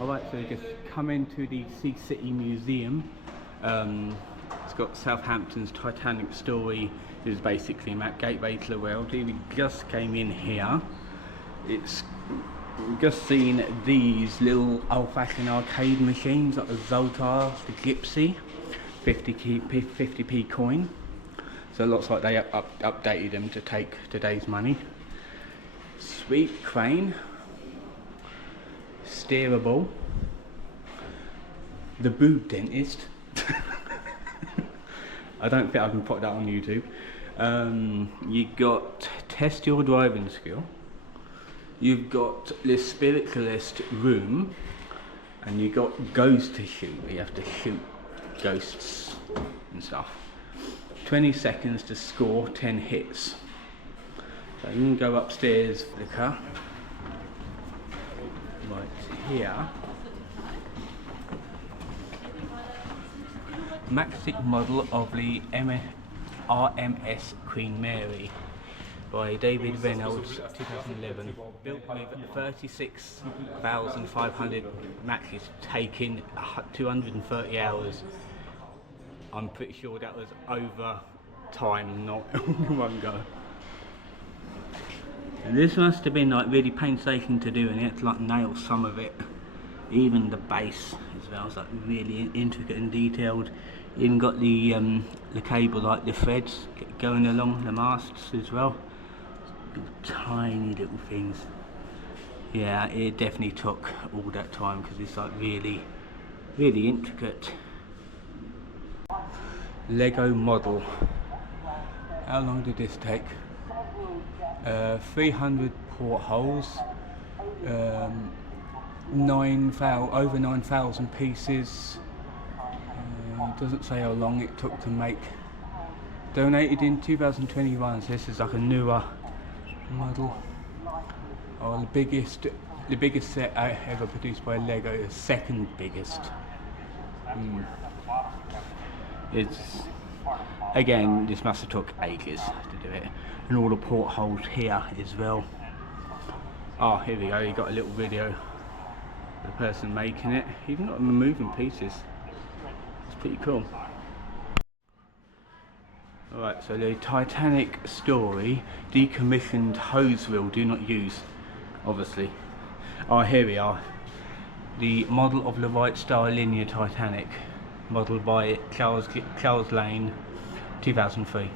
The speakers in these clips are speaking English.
Alright, so just come into the Sea City Museum. It's got Southampton's Titanic story. Is basically a map gateway to the world. We just came in here. It's just seen these little old-fashioned arcade machines like the Zoltar, the Gypsy, 50p coin. So it looks like they updated them to take today's money. Sweet crane, steerable, the boob dentist. I don't think I can put that on YouTube. You got test your driving skill. You've got the spiritualist room, and you got ghost to shoot. You have to shoot ghosts and stuff. 20 seconds to score 10 hits. So you can go upstairs for the car. Right here. Maxi model of the RMS Queen Mary by David Reynolds, 2011. Built with 36,500 matches, taking 230 hours. I'm pretty sure that was over time, not one go. And this must have been like really painstaking to do, and you had to like nail some of it, even the base as well. It's like really intricate and detailed. You even got the cable, like the threads going along the masts as well. Tiny little things. Yeah, it definitely took all that time because it's like really intricate. Lego model. How long did this take? 300 portholes, over 9,000 pieces. Doesn't say how long it took to make. Donated in 2021, so this is like a newer model. Oh, the biggest set ever produced by Lego, the second biggest. It's, again, this must have took ages to do it. And all the portholes here as well. Oh, here we go, you got a little video of the person making it. Even got them moving pieces. It's pretty cool. Alright, so the Titanic story, decommissioned hose reel, do not use, obviously. Oh, here we are. The model of the Right Star linear Titanic, modelled by Charles Lane, 2003.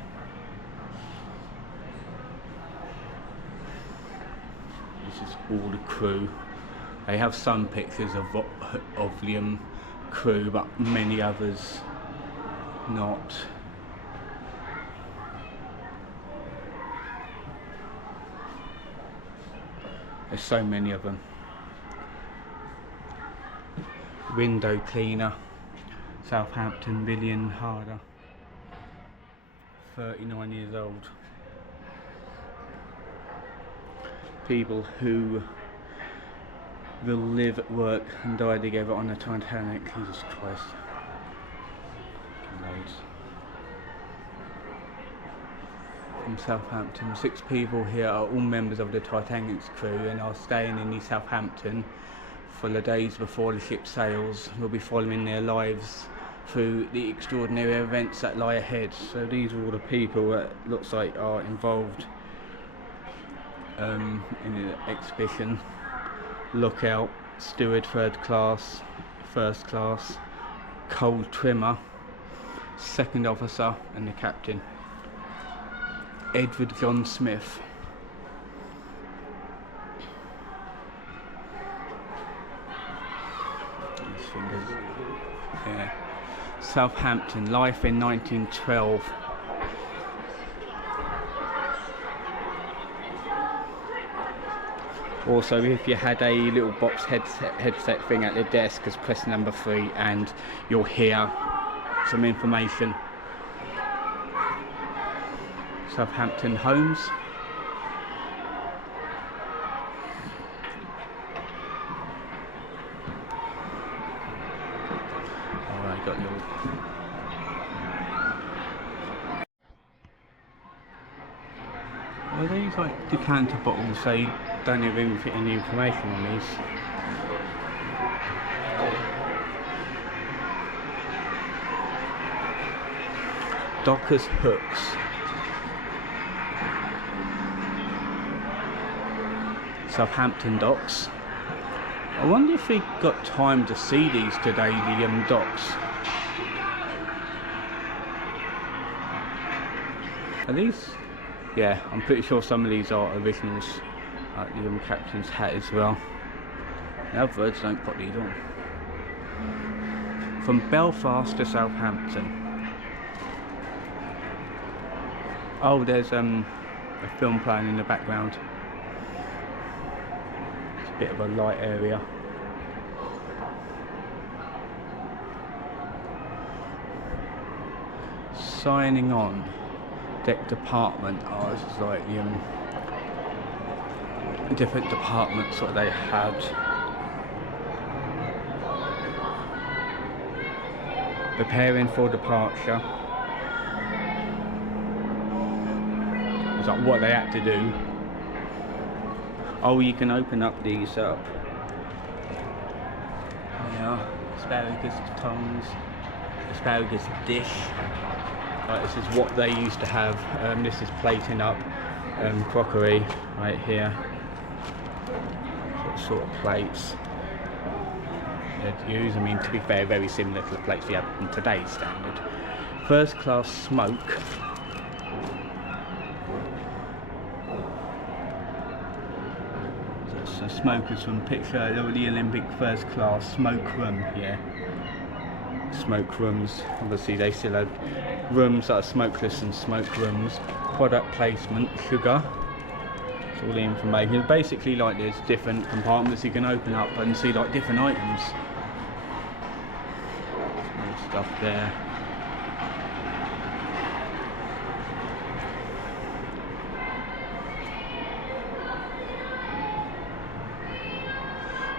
This is all the crew. They have some pictures of the crew, but many others not. There's so many of them. Window cleaner, Southampton, Billion Harder, 39 years old. People who will live, work and die together on the Titanic. Jesus Christ. Loads. From Southampton, 6 people here are all members of the Titanic's crew and are staying in the Southampton for the days before the ship sails. We'll be following their lives through the extraordinary events that lie ahead. So these are all the people that looks like are involved in the exhibition. Lookout, steward, first class, coal trimmer, second officer and the captain. Edward John Smith. Yeah. Southampton, life in 1912. Also, if you had a little box headset thing at the desk, just press number 3 and you'll hear some information. Southampton homes. Alright, got little. Are these like decanter bottles? They don't even fit any information on these. Dockers hooks. Southampton docks. I wonder if we got time to see these today, the docks. Are these? Yeah, I'm pretty sure some of these are originals. Like the captain's hat as well. The other birds don't put these on. From Belfast to Southampton. Oh, there's a film playing in the background. It's a bit of a light area. Signing on. Deck department. Oh, this is like the different departments that they had. Preparing for departure. It's like what they had to do. Oh, you can open up these up. Yeah, asparagus tongs, asparagus dish. Right, this is what they used to have. This is plating up crockery right here. Sort of plates they'd use. I mean, to be fair, very similar to the plates we have in today's standard. First class smoke. So smokers from picture the Olympic first class smoke room. Yeah. Smoke rooms, obviously they still had rooms that are smokeless and smoke rooms. Product placement, sugar, it's all the information. Basically, like, there's different compartments you can open up and see like different items. More stuff there.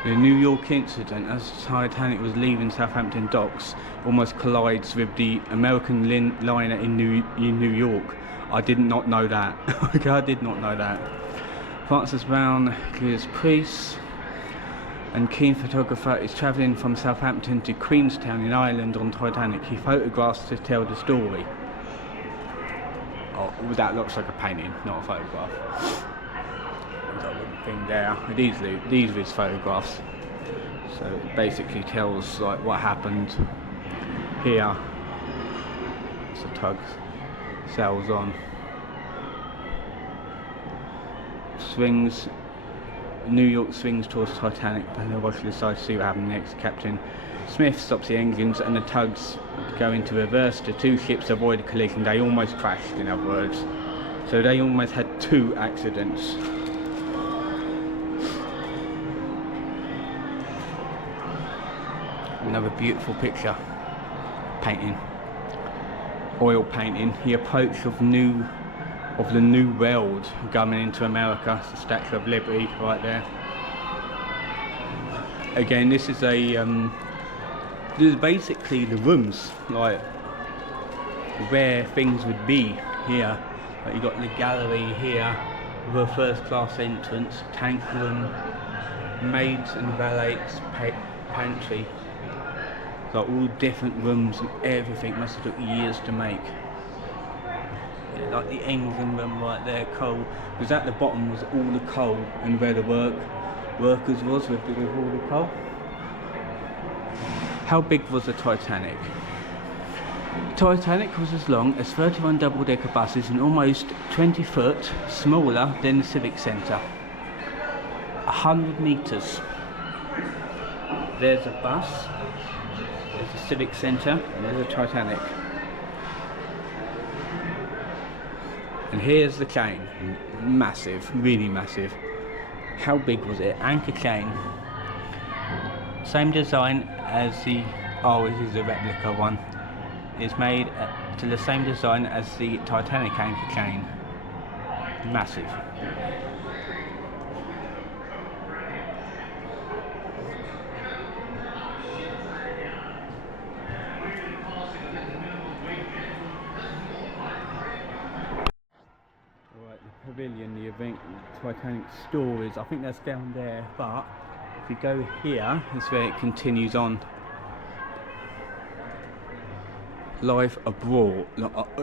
The New York incident, as the Titanic was leaving Southampton docks, almost collides with the American liner in New York. I did not know that. I did not know that. Francis Brown clears priests, and keen photographer is travelling from Southampton to Queenstown in Ireland on Titanic. He photographs to tell the story. Oh, that looks like a painting, not a photograph. Thing there. These are his photographs. So it basically tells like what happened here. So tug sails on. Swings. New York swings towards Titanic, but the watcher decides to see what happened next. Captain Smith stops the engines and the tugs go into reverse. The two ships avoid a collision. They almost crashed, in other words. So they almost had two accidents. Another beautiful picture, painting, oil painting. The approach of the new world coming into America. It's the Statue of Liberty right there. Again, this is basically the rooms, like where things would be here. Like you got the gallery here with a first class entrance, tank room, maids and valets, pantry. Got all different rooms and everything. Must have took years to make. Yeah, like the engine room right there, coal. Because at the bottom was all the coal and where the workers was with all the coal. How big was the Titanic? The Titanic was as long as 31 double-decker buses and almost 20 foot smaller than the Civic Centre. 100 metres. There's a bus. There's the Civic Centre and there's the Titanic. And here's the chain. Massive, really massive. How big was it? Anchor chain. Same design as the... oh, this is a replica one. It's made to the same design as the Titanic anchor chain. Massive. Pavilion, the event, Titanic stories. I think that's down there, but if you go here, that's where it continues on. Life abroad,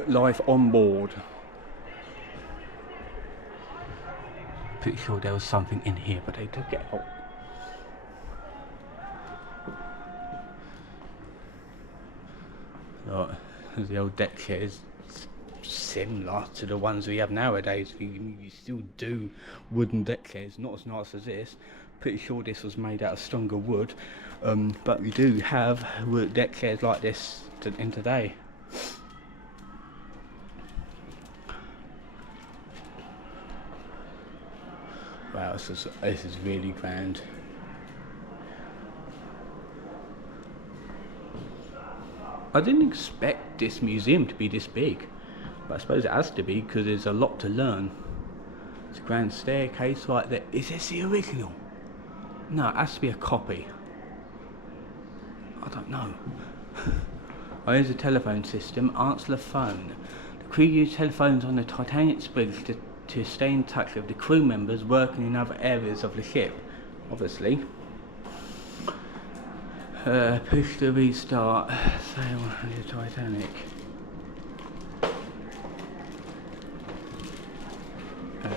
life on board. Pretty sure there was something in here, but they took it out. Right, there's the old deck chairs, similar to the ones we have nowadays. You still do wooden deck chairs, not as nice as this. Pretty sure this was made out of stronger wood, but we do have wood deck chairs like this in today. Wow, this is really grand. I didn't expect this museum to be this big, but I suppose it has to be because there's a lot to learn. It's a grand staircase right there. Is this the original? No, it has to be a copy. I don't know. Oh, here's a telephone system. Answer the phone. The crew used telephones on the Titanic's bridge to stay in touch with the crew members working in other areas of the ship, obviously. Push to restart. Sail on the Titanic.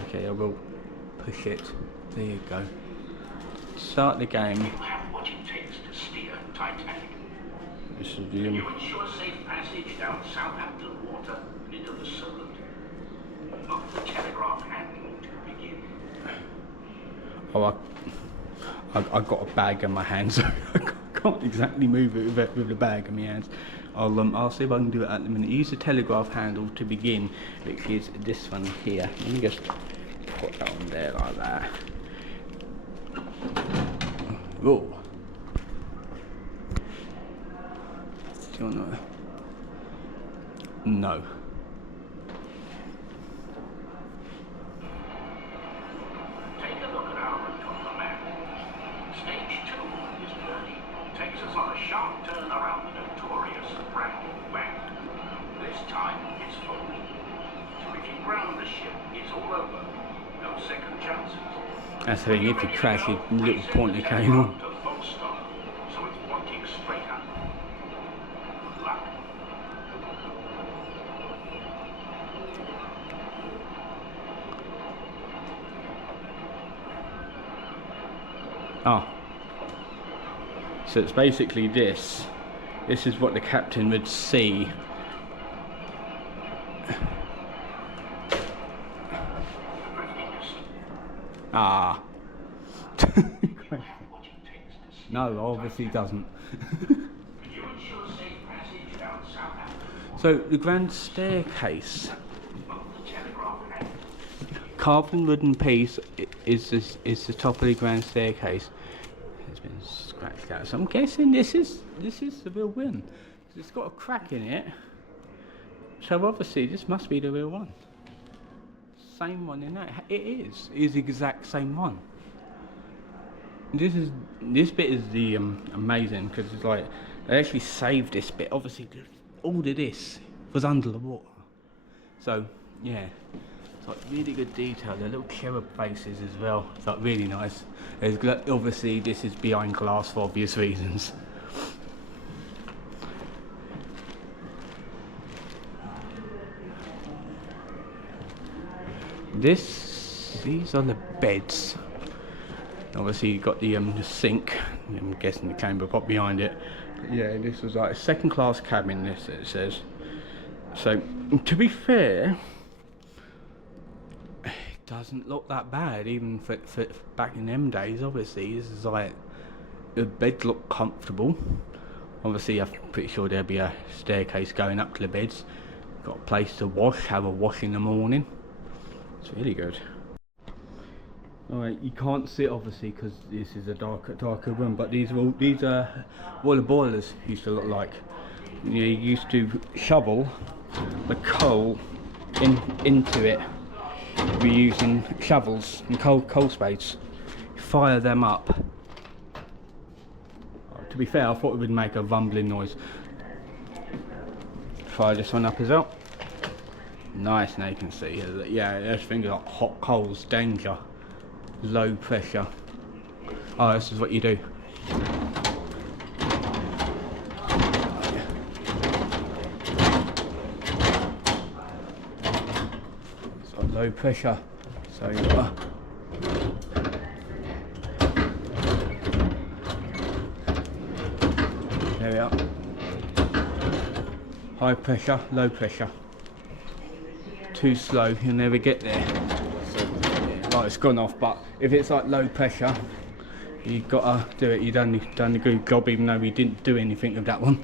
Okay, I will push it. There you go. Start the game. You have what it takes to steer Titanic. This is Can you ensure safe passage down Southampton water and into the Solent? Look the telegraph handle to begin. Oh, I got a bag in my hands, so I can't exactly move it with the bag in my hands. I'll see if I can do it at the minute. Use the telegraph handle to begin, which is this one here. Let me just put that on there like that. Oh. Do you want to? No. Take a look at our route on the map. Stage 2 is dirty. Takes us on a sharp turn around the notorious Bramble Bank. This time it's folding. So if you ground the ship, it's all over. No second chances. That's the thing, if you crash, your little pointer came on. So it's pointing straight up. Good luck. Oh. So it's basically this. This is what the captain would see. Ah. No, obviously doesn't. So the grand staircase, carved in wooden piece, is the top of the grand staircase. It's been scratched out, so I'm guessing this is the real one. It's got a crack in it, so obviously this must be the real one. Same one in that. It is the exact same one. This bit is the amazing, because it's like they actually saved this bit. Obviously all of this was under the water, so yeah, it's like really good detail. The little cherub faces as well, it's like really nice. Obviously this is behind glass for obvious reasons. These are the beds. Obviously you got the sink. I'm guessing the chamber pot behind it. But yeah, this was like a second class cabin, this it says. So to be fair, it doesn't look that bad, even for back in them days. Obviously this is like, the beds look comfortable. Obviously I'm pretty sure there'll be a staircase going up to the beds. Got a place to wash, have a wash in the morning. It's really good. Alright, you can't see it obviously because this is a darker room, but these are what the boilers used to look like. You used to shovel the coal into it. We're using shovels and coal spades. Fire them up. To be fair, I thought it would make a rumbling noise. Fire this one up as well. Nice, now you can see. Yeah, there's things like hot coals, danger. Low pressure. Oh, this is what you do. low pressure. So you've got there we are. High pressure, low pressure. Too slow, you'll never get there. Oh, it's gone off, but if it's like low pressure, you've got to do it. You've done a good job, even though we didn't do anything with that one.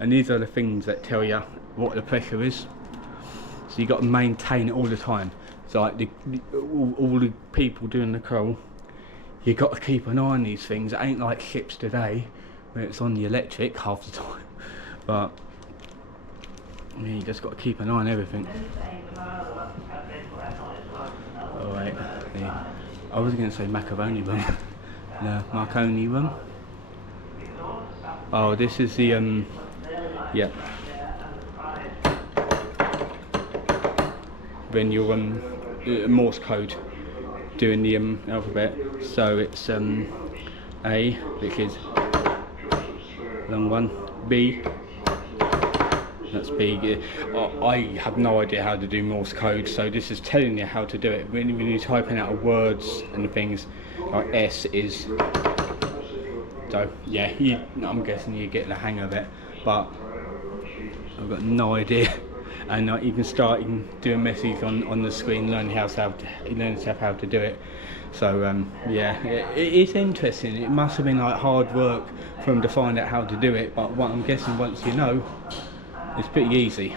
And these are the things that tell you what the pressure is. So you've got to maintain it all the time. So like all the people doing the crawl, you've got to keep an eye on these things. It ain't like ships today, where it's on the electric half the time. But yeah, you just got to keep an eye on everything. Alright, yeah. I was going to say macaroni room. No, Marconi room. Oh, this is the yeah. When you're Morse code doing the alphabet, so it's A, which is long one, B. That's big. I have no idea how to do Morse code, so this is telling you how to do it. When you're typing out words and things, like S is. So yeah, I'm guessing you get the hang of it, but I've got no idea. And you can do a message on the screen, learn yourself how to do it. So yeah, it's interesting. It must have been like hard work for them to find out how to do it, but what I'm guessing once you know, it's pretty easy.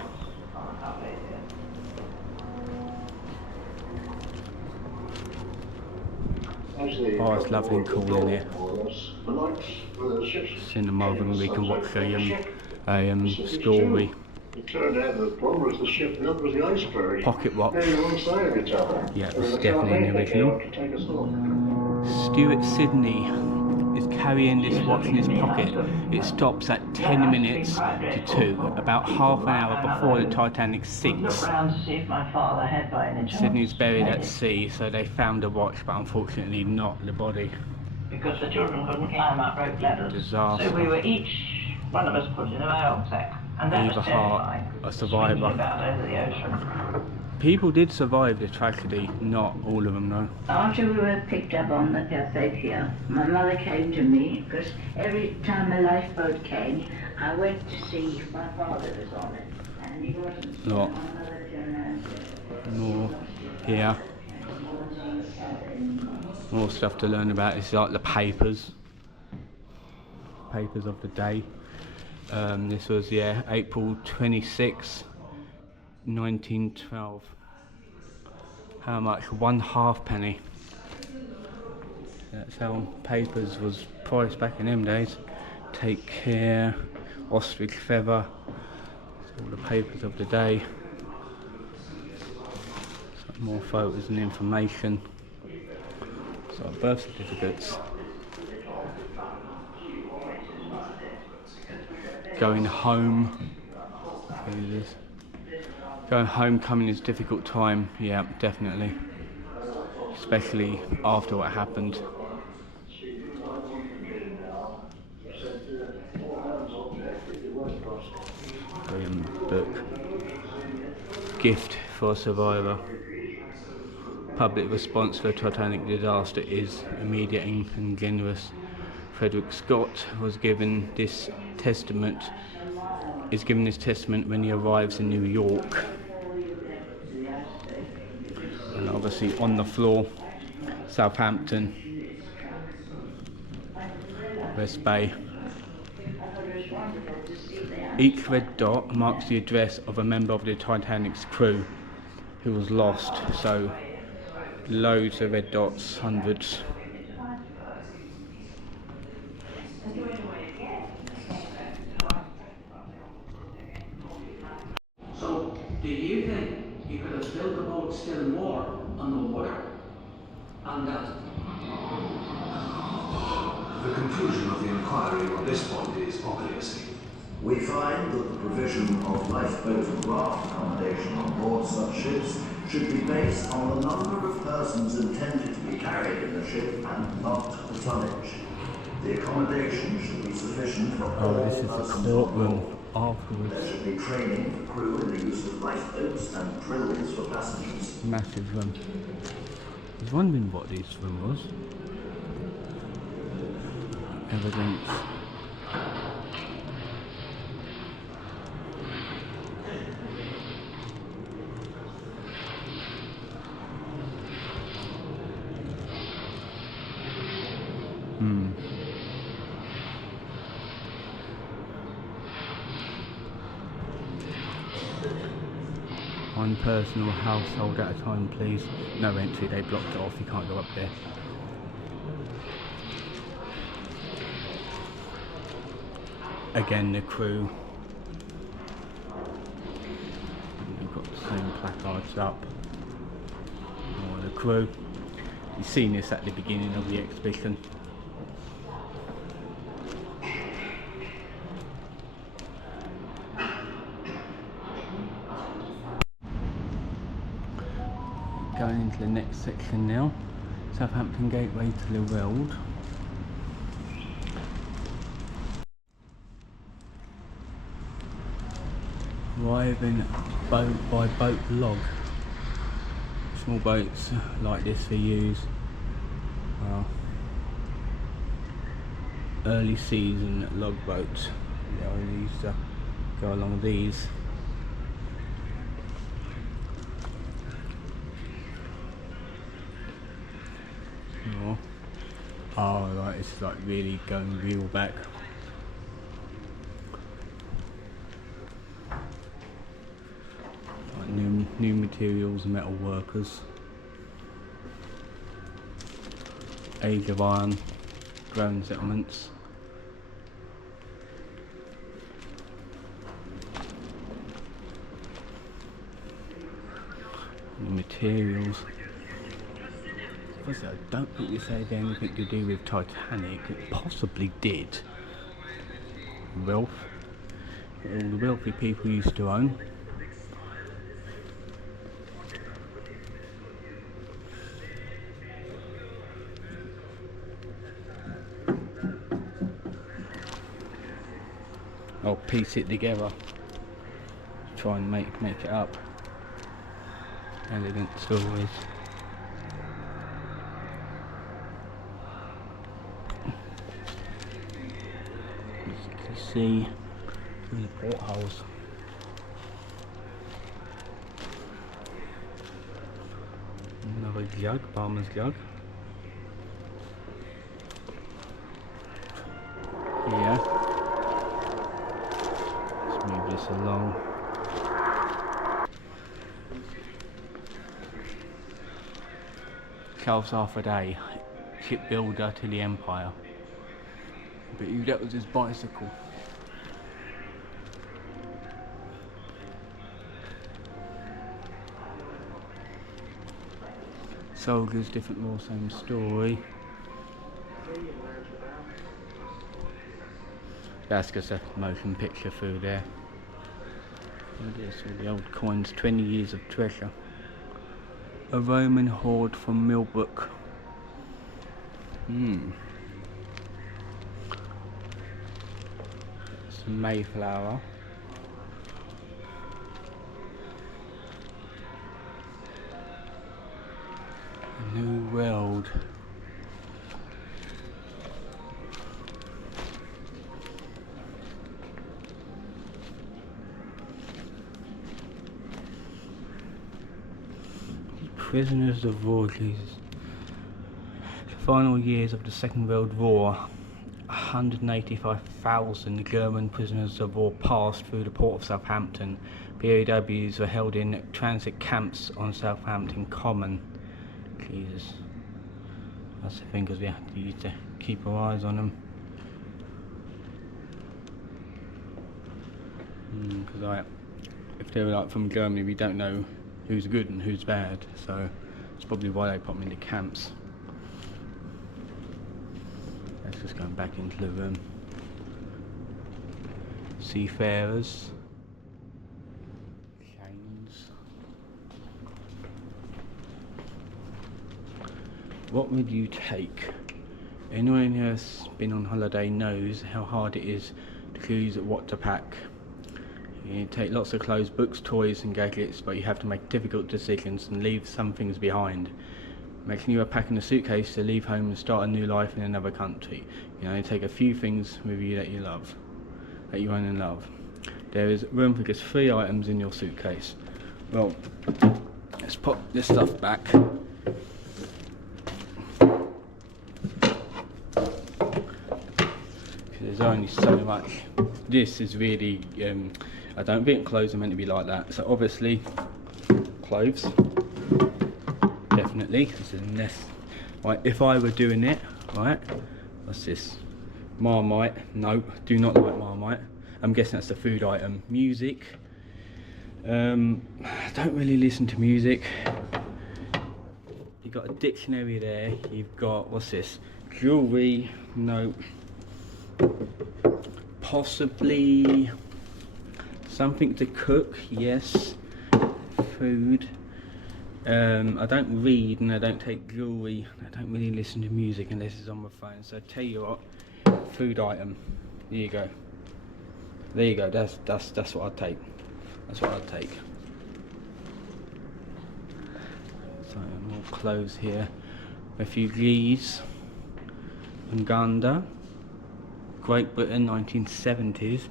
Oh, it's lovely and cool in here. It's in the mobile and we can watch a story. Pocket watch. Yeah, it's definitely an original. Stuart Sydney is carrying this watch in his pocket. It stops at 10 minutes to 2, about half an hour before the Titanic sinks. Sydney's buried at sea, so they found the watch, but unfortunately not the body. Because the children couldn't climb up rope ladders. Disaster. So we were each one of us put in a mail sack. And that was terrifying. A survivor. About over the ocean. People did survive the tragedy, not all of them though. After we were picked up on the Carpathia, my mother came to me, because every time a lifeboat came, I went to see if my father was on it, and he wasn't. Lot more here. More stuff to learn about. It's like the papers of the day. This was, yeah, April 26, 1912. How much? 1/2 penny. That's how papers was priced back in them days. Take Care, Ostrich Feather. All the papers of the day. Some more photos and information. So birth certificates. Going home. Going home coming is a difficult time, yeah, definitely. Especially after what happened. Book. Gift for a survivor. Public response to the Titanic disaster is immediate and generous. Frederick Scott was given this testament when he arrives in New York. And obviously on the floor, Southampton, West Bay. Each red dot marks the address of a member of the Titanic's crew who was lost. So loads of red dots, hundreds. So, do you think you could have built the boat still more on the water? And that? The conclusion of the inquiry on this point is obvious. We find that the provision of lifeboat and raft accommodation on board such ships should be based on the number of persons intended to be carried in the ship and not the tonnage. The accommodation should be sufficient for all Oh, this is a persons on courtroom. board. afterwards. There should be training for crew in the use of lifeboats and drills for passengers. Massive room. I was wondering what this room was. Evidence. One person or household at a time, please. No entry, they blocked it off, you can't go up there. Again, the crew. We've got the same placards up. More the crew. You've seen this at the beginning of the exhibition. Going into the next section now. Southampton Gateway to the World. Arriving boat by boat log. Small boats like this they use. Well, early season log boats. They used to go along these. Oh right, it's like really going real back. Like new materials, metal workers. Age of iron, ground settlements. New materials. I don't think this had anything to do with Titanic. It possibly did. Wealth. All the wealthy people used to own. I'll piece it together. Try and make it up. Elegant stories. See through the portholes. Another jug, farmer's jug. Yeah. Let's move this along. Charles Arthur Day, shipbuilder to the Empire. But that was his bicycle. Soldiers, different war, same story. That's just a motion picture through there. There's all the old coins, 20 years of treasure. A Roman hoard from Millbrook. Some Mayflower. New World. Prisoners of war, Jesus. The final years of the Second World War, 185,000 German prisoners of war passed through the port of Southampton. POWs were held in transit camps on Southampton Common. Jesus. That's the thing, because we have to keep our eyes on them. Because if they're like from Germany, we don't know who's good and who's bad, so it's probably why they put them into camps. Let's just go back into the room. Seafarers. Chains. What would you take? Anyone who has been on holiday knows how hard it is to choose what to pack. You take lots of clothes, books, toys and gadgets, but you have to make difficult decisions and leave some things behind. Imagine you are packing a suitcase to leave home and start a new life in another country. You only take a few things with you that you love, that you own and love. There is room for just 3 items in your suitcase. Well, let's pop this stuff back. There's only so much. This is really, I don't think clothes are meant to be like that. So obviously, clothes, definitely. This is a nest. Right, if I were doing it, right, what's this? Marmite, no, do not like Marmite. I'm guessing that's a food item. Music, I don't really listen to music. You've got a dictionary there, you've got, what's this? Jewellery, no. Possibly something to cook, yes. Food. I don't read and I don't take jewellery. I don't really listen to music unless it's on my phone. So I tell you what, food item. There you go. There you go. That's what I'd take. That's what I'd take. So more clothes here. Refugees. Uganda. Great Britain, 1970s.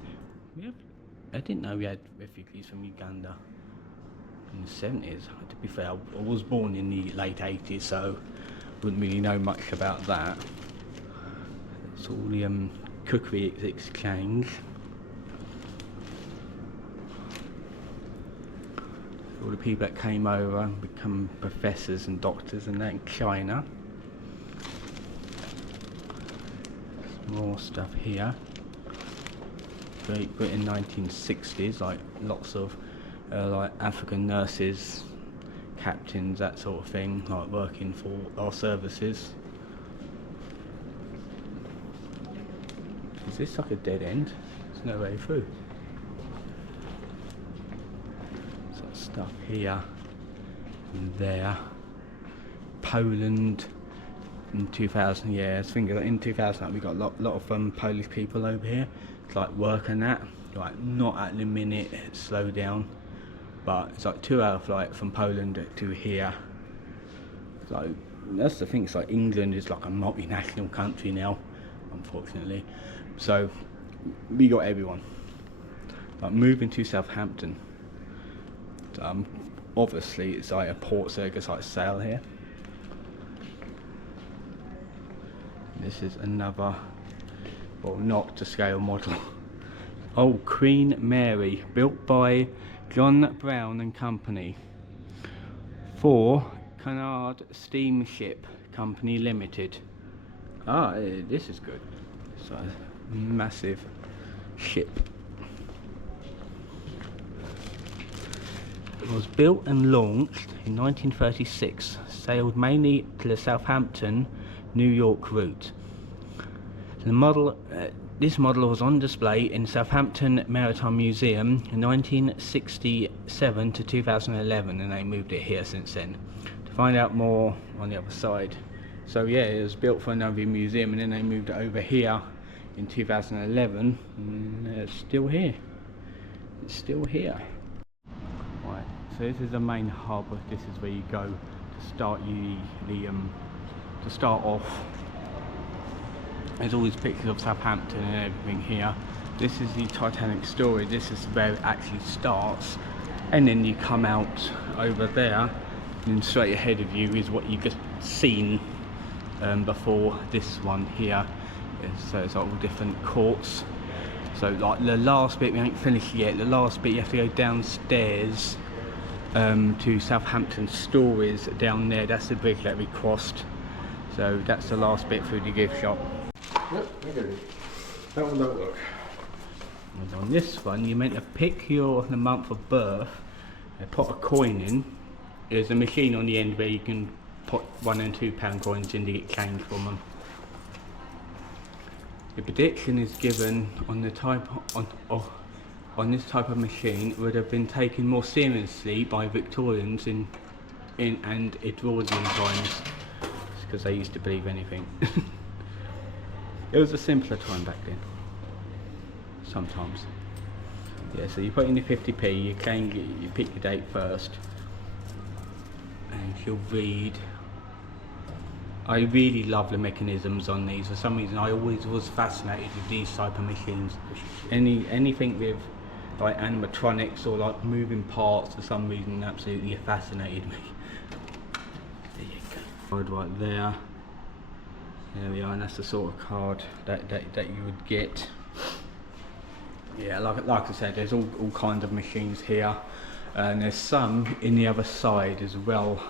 I didn't know we had refugees from Uganda in the 70s. To be fair, I was born in the late 80s, so wouldn't really know much about that. It's all the cookery exchange. All the people that came over and become professors and doctors and that in China. More stuff here. Great Britain 1960s, like lots of like African nurses, captains, that sort of thing, like working for our services. Is this like a dead end? There's no way through. So stuff here and there. Poland. In 2000, yeah, I think in 2000 we got a lot of Polish people over here. It's like work and that, like not at the minute, it's slowed down, but it's like 2-hour flight from Poland to here. So that's the thing, it's like England is like a multinational country now, unfortunately. So we got everyone. Like moving to Southampton, obviously it's like a port circus like sail here. This is another, well, not to scale model. Oh, Queen Mary, built by John Brown and Company for Cunard Steamship Company Limited. Ah, this is good. So, massive ship. It was built and launched in 1936, sailed mainly to the Southampton, New York route. The model, this model was on display in Southampton Maritime Museum in 1967 to 2011, and they moved it here since then. To find out more on the other side. So yeah, it was built for another museum, and then they moved it over here in 2011, and it's still here. It's still here. Right, so this is the main hub. This is where you go to start to start off. There's all these pictures of Southampton and everything here. This is the Titanic story. This is where it actually starts, and then you come out over there, and straight ahead of you is what you've just seen before this one here. So it's all different courts. So like the last bit, we ain't finished yet. The last bit you have to go downstairs to Southampton Stories down there. That's the bridge that we crossed. So that's the last bit through the gift shop. Yep, I get it. That one don't work. And on this one, you're meant to pick the month of birth and put a coin in. There's a machine on the end where you can put £1 and £2 coins in to get change from them. The prediction is given on the type on this type of machine would have been taken more seriously by Victorians in Edwardian times, because they used to believe anything. It was a simpler time back then. Sometimes. Yeah, so you put in the 50p, you pick your date first, and you'll read. I really love the mechanisms on these. For some reason, I always was fascinated with these type of machines. Anything with like animatronics or like moving parts, for some reason, absolutely fascinated me. There you go. Card right there. There we are, and that's the sort of card that you would get. Yeah, like I said, there's all kinds of machines here, and there's some in the other side as well.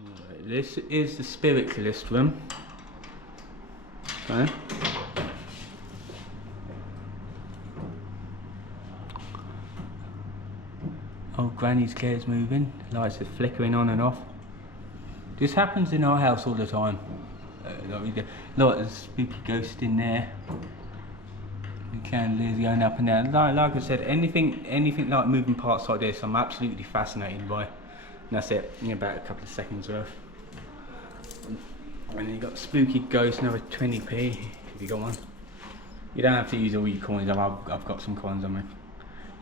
Right, this is the spiritualist room. Okay. Oh, Granny's chair's moving, lights are flickering on and off. This happens in our house all the time. Look, there's a spooky ghost in there. The chandeliers going up and down. Like I said, anything like moving parts like this, I'm absolutely fascinated by. And that's it, about a couple of seconds worth. And then you got spooky ghost, another 20p if you got one. You don't have to use all your coins. I've got some coins on me.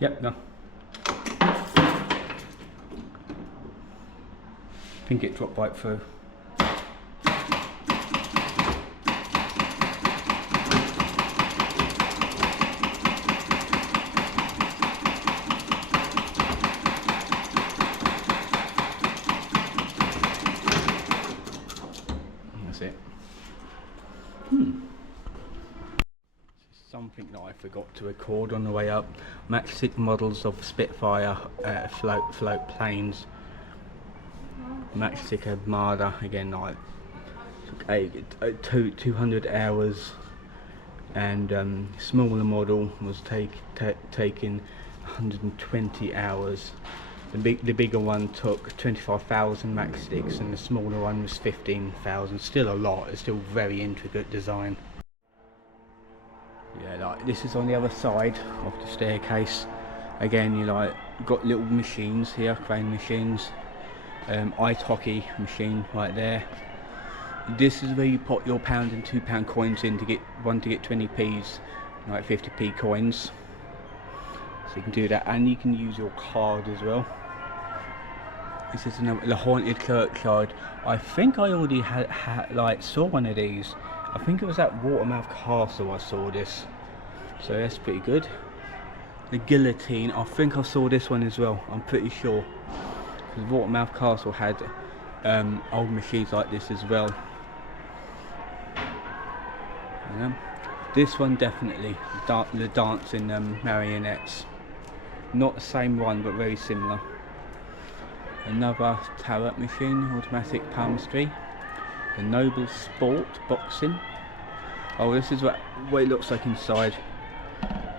Yep, no. I think it dropped right through. Something that I forgot to record on the way up. Maxi models of Spitfire float planes. Maxi Armada again, like took 200 hours, and smaller model was taking 120 hours. The bigger one took 25,000 max sticks, and the smaller one was 15,000. Still a lot. It's still very intricate design. Yeah, like this is on the other side of the staircase. Again, you like got little machines here, crane machines. Ice hockey machine right there. This is where you put your £1 and £2 coins in to get 20p's, like 50p coins. So you can do that, and you can use your card as well. This is the haunted churchyard. I think I already saw one of these. I think it was at Watermouth Castle I saw this. So that's pretty good. The guillotine, I think I saw this one as well, I'm pretty sure. Because Watermouth Castle had old machines like this as well. Yeah. This one definitely, the dancing marionettes. Not the same one, but very similar. Another tarot machine, automatic palmistry. The Noble Sport boxing. Oh, this is what it looks like inside.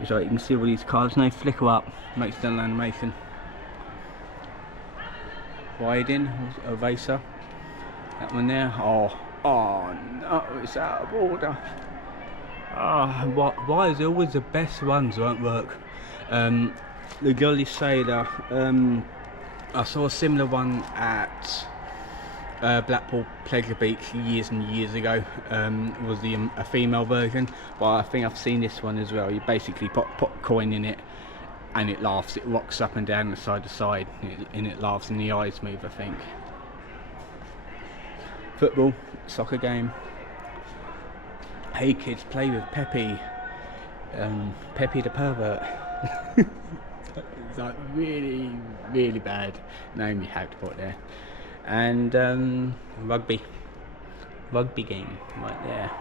So you can see all these cards now flicker up, makes the animation. Riding, a racer. That one there. Oh no, it's out of order. Why is it always the best ones won't work? The Girly Sailor. I saw a similar one at Blackpool Pleasure Beach years and years ago. Was a female version, but I think I've seen this one as well. You basically put a coin in it and it laughs, it rocks up and down side to side, and it laughs and the eyes move, I think. Football, soccer game. Hey kids, play with Peppy. Peppy the pervert. It's like really, really bad name you have to put there. And rugby game right there.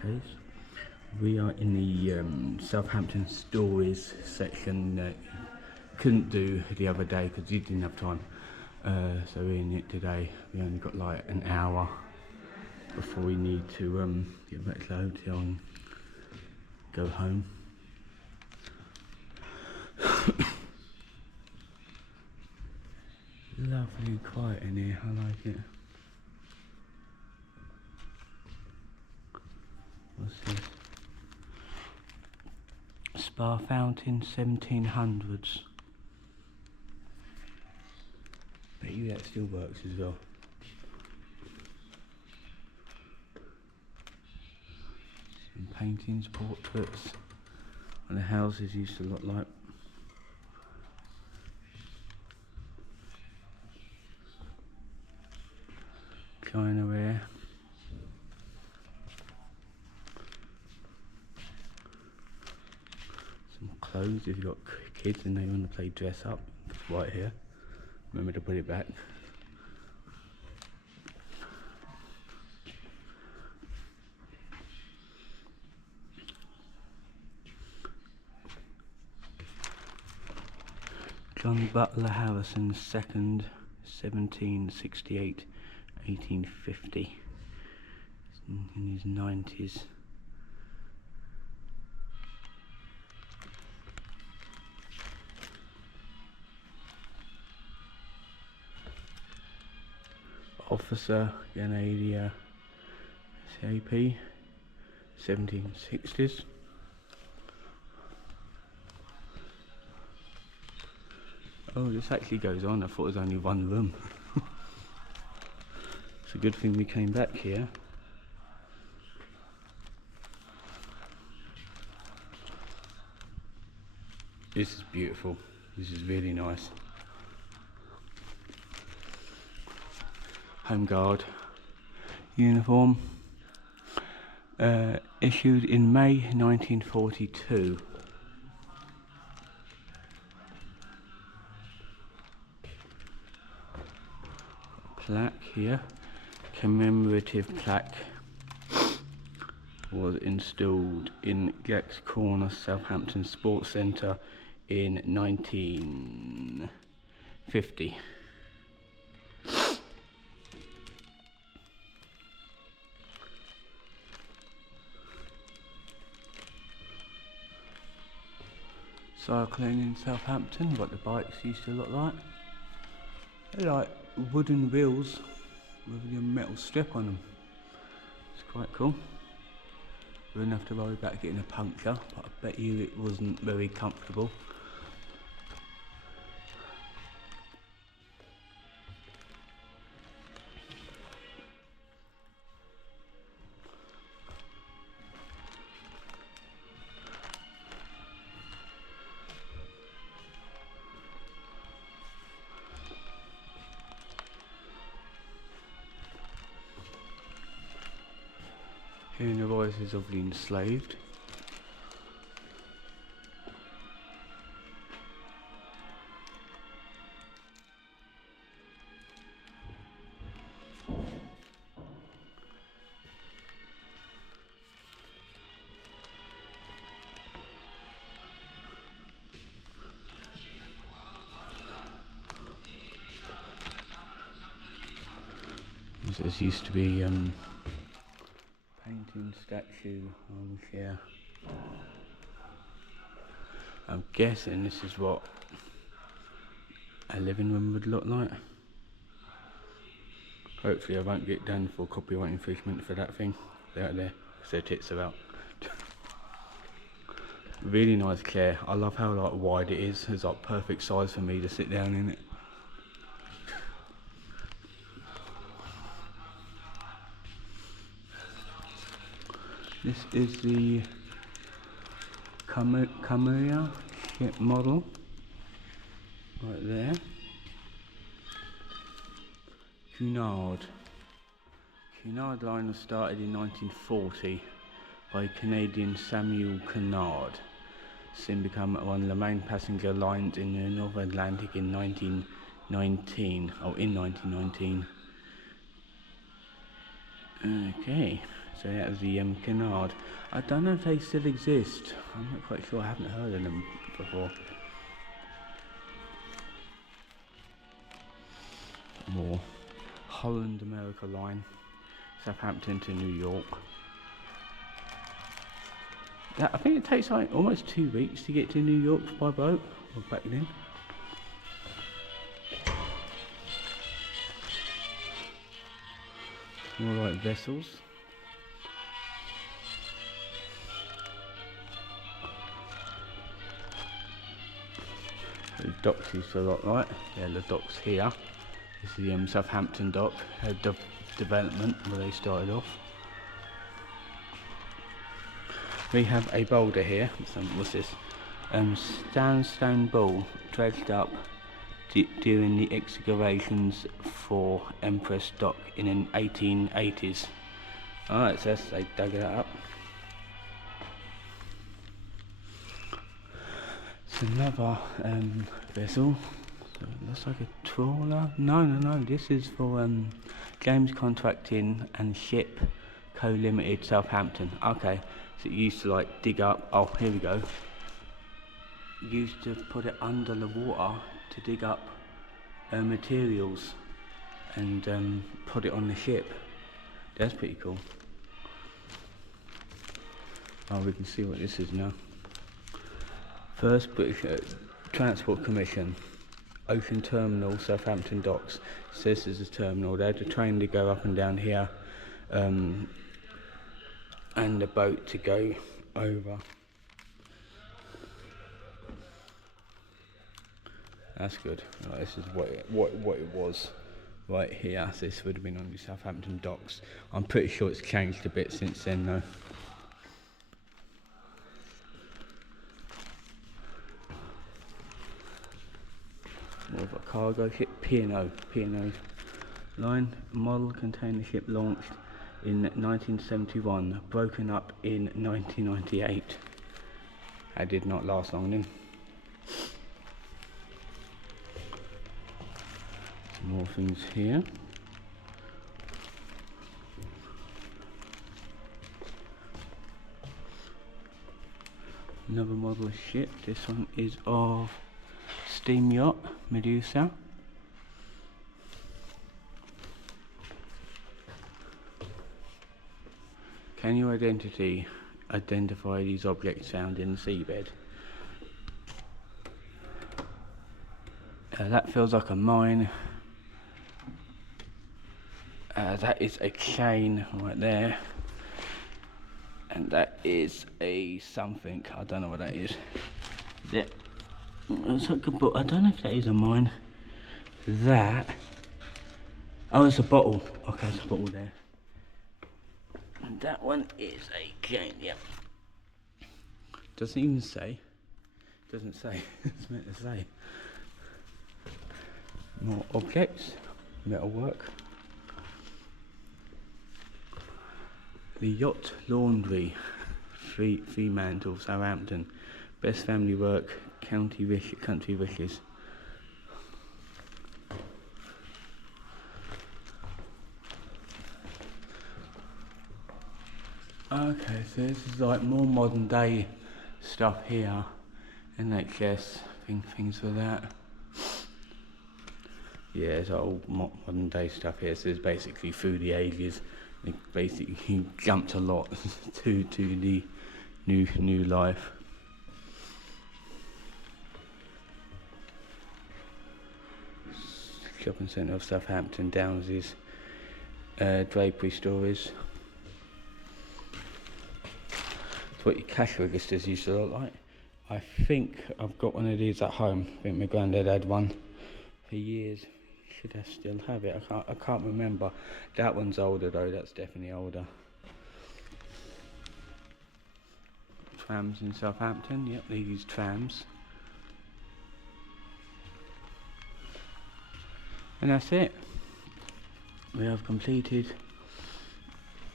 Okay, we are in the Southampton stories section that couldn't do the other day because you didn't have time. So we're in it today. We only got like an hour before we need to get back to the hotel and go home. Lovely and quiet in here, I like it. What's this? Spa fountain, 1700s. Bet you that still works as well. paintings, portraits, and the houses used to look like. Chinaware. Some clothes if you've got kids and they want to play dress up. Right here. Remember to put it back. John Butler Harrison II, 1768, 1850. In his 90s. Officer Ganadia CAP, 1760s. Oh, this actually goes on. I thought it was only one room. It's a good thing we came back here. This is beautiful. This is really nice. Home Guard uniform. Issued in May 1942. Plaque here, commemorative plaque was installed in Gex Corner, Southampton Sports Centre in 1950. Cycling in Southampton, what the bikes used to look like. They're like wooden wheels with a metal strip on them. It's quite cool. We wouldn't have to worry about getting a puncture, but I bet you it wasn't very comfortable. Hearing the voices of the enslaved. This used to be painting, statue, chair. I'm guessing this is what a living room would look like. Hopefully I won't get done for copyright infringement for that thing. They're out there, because their tits are out. Really nice chair. I love how like wide it is. It's like perfect size for me to sit down in it. This is the Camellia ship model, right there. Cunard. Cunard line was started in 1940 by Canadian Samuel Cunard. Soon became one of the main passenger lines in the North Atlantic in 1919. Okay. So that was the Cunard. I don't know if they still exist. I'm not quite sure. I haven't heard of them before. More Holland America line, Southampton to New York. I think it takes like almost 2 weeks to get to New York by boat, or back then. More like vessels. The docks used to look like. Yeah, the docks here. This is the Southampton dock development where they started off. We have a boulder here. What's this? Sandstone ball dredged up during the excavations for Empress Dock in the 1880s. Alright, so they dug that up. It's another vessel. So it looks like a trawler. No. This is for James Contracting and Ship Co Limited, Southampton. Okay, so it used to like dig up. Oh, here we go. Used to put it under the water to dig up materials and put it on the ship. That's pretty cool. Oh, we can see what this is now. First British Transport Commission, Ocean Terminal, Southampton Docks. Says there's a terminal. They had a train to go up and down here, and a boat to go over. That's good. Right, this is what it was right here. So this would have been on the Southampton Docks. I'm pretty sure it's changed a bit since then though. More of a cargo ship, P&O line. Model container ship launched in 1971, broken up in 1998. That did not last long then. Some more things here. Another model of ship. This one is of steam yacht Medusa. Can you identify these objects found in the seabed? That feels like a mine. That is a chain right there. And that is a something. I don't know what that is. That looks like a bottle. I don't know if that is a mine. That. Oh, it's a bottle. Okay, it's a bottle there. And that one is a chain. Yep. Doesn't even say. Doesn't say. It's meant to say. More objects. Metalwork. The Yacht Laundry, Fremantle, Southampton. Best family work, country wishes. Okay, so this is like more modern day stuff here. NHS, things for that. Yeah, it's all modern day stuff here. So it's basically through the ages. It basically jumped a lot to the new life. Shopping centre of Southampton, Downses, drapery stores. It's what your cash registers used to look like. I think I've got one of these at home. I think my granddad had one for years. Should I still have it? I can't remember. That one's older though. That's definitely older. Trams in Southampton. Yep, they use trams. And that's it. We have completed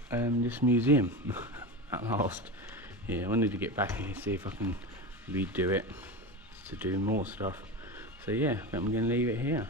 this museum at last. Yeah, I wanted to get back here, see if I can redo it to do more stuff. So yeah, I think I'm going to leave it here.